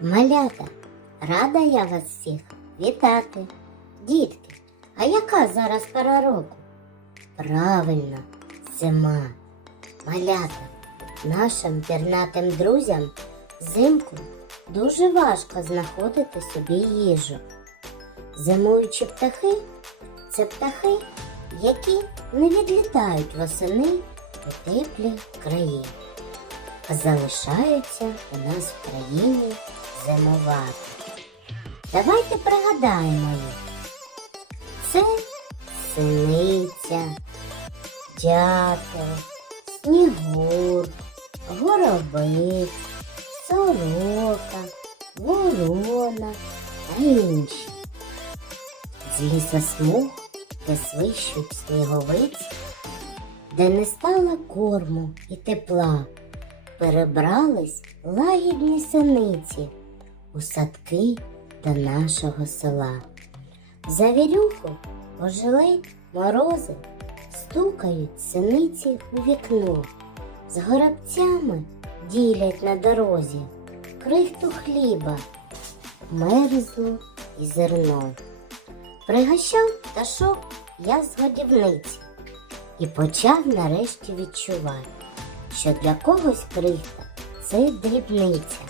Малята, рада я вас всіх вітати. Дітки, а яка зараз пора року? Правильно, зима. Малята, нашим пірнатим друзям взимку дуже важко знаходити собі їжу. Зимуючі птахи це птахи, які не відлітають восени у теплі краї, а залишаються у нас в країні зимувати. Давайте пригадаємо їх. Це синиця, дятел, снігур, горобець, сорока, ворона та інші. З лісосмуг, де свищуть сніговиць, де не стало корму і тепла, перебрались лагідні синиці у садки до нашого села. Завірюху ожили морози, стукають синиці у вікно, з горобцями ділять на дорозі крихту хліба, мерзлу і зерно. Пригощав пташок я з годівниці і почав нарешті відчувати, що для когось крихта це дрібниця,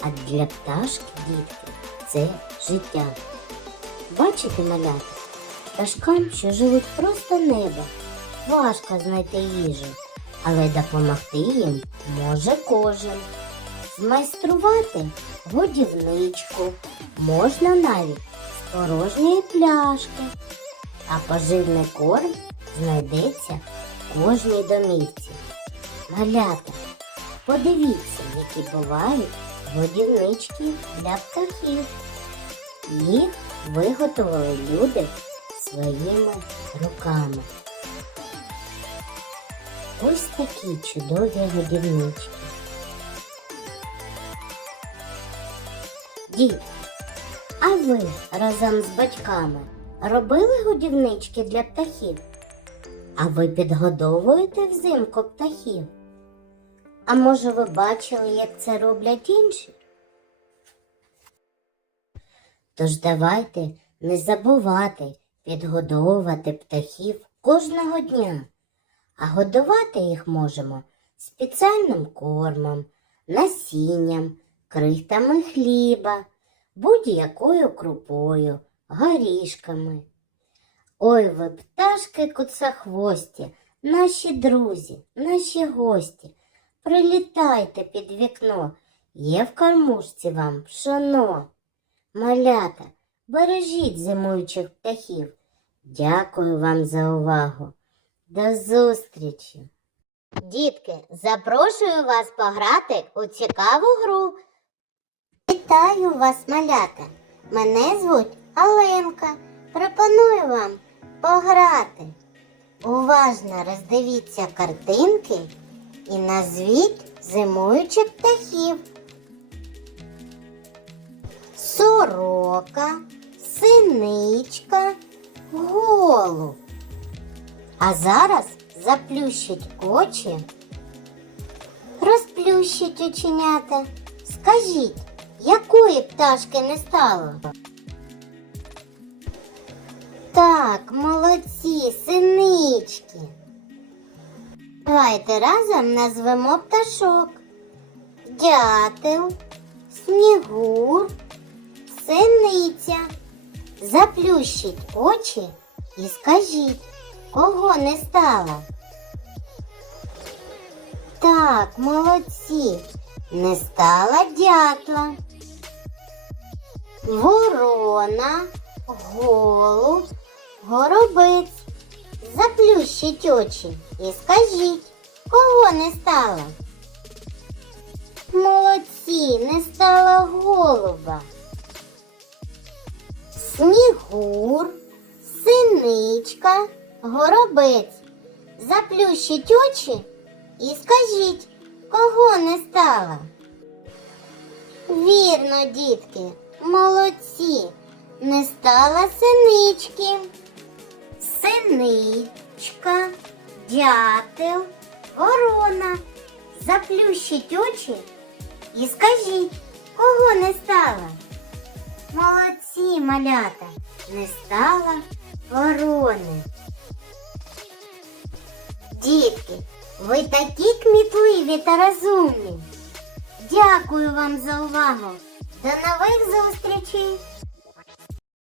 а для пташки дітки це життя. Бачите, малята, пташкам, що живуть просто неба, важко знайти їжу, але допомогти їм може кожен. Змайструвати годівничку можна навіть з порожньої пляшки, а поживний корм знайдеться в кожній домівці. Малята, подивіться, які бувають годівнички для птахів. Їх виготовили люди своїми руками. Ось такі чудові годівнички. Дід, а ви разом з батьками робили годівнички для птахів? А ви підгодовуєте взимку птахів? А може ви бачили, як це роблять інші? Тож давайте не забувати підгодовувати птахів кожного дня, а годувати їх можемо спеціальним кормом, насінням, крихтами хліба, будь-якою крупою, горішками. Ой ви, пташки куцехвості, наші друзі, наші гості, прилітайте під вікно, є в кормушці вам пшоно. Малята, бережіть зимуючих птахів. Дякую вам за увагу. До зустрічі. Дітки, запрошую вас пограти у цікаву гру. Вітаю вас, малята. Мене звуть Аленка. Пропоную вам пограти. Уважно роздивіться картинки і назвіть зимуючих птахів. Сорока, синичка, голуб. А зараз заплющіть очі, розплющіть оченята. Скажіть, якої пташки не стало? Так, молодці, синички. Давайте разом назвемо пташок. Дятел, снігур, синиця. Заплющіть очі і скажіть, кого не стало? Так, молодці, не стала дятла. Ворона, голуб, горобець. Заплющіть очі і скажіть, кого не стало? Молодці, не стало голуба. Снігур, синичка, горобець. Заплющіть очі і скажіть, кого не стало? Вірно, дітки, молодці, не стало синички. Синичка, дятел, ворона. Заплющіть очі і скажіть, Кого не стало? Молодці, малята, не стало ворони. Дітки, ви такі кмітливі та розумні. Дякую вам за увагу. До нових зустрічей!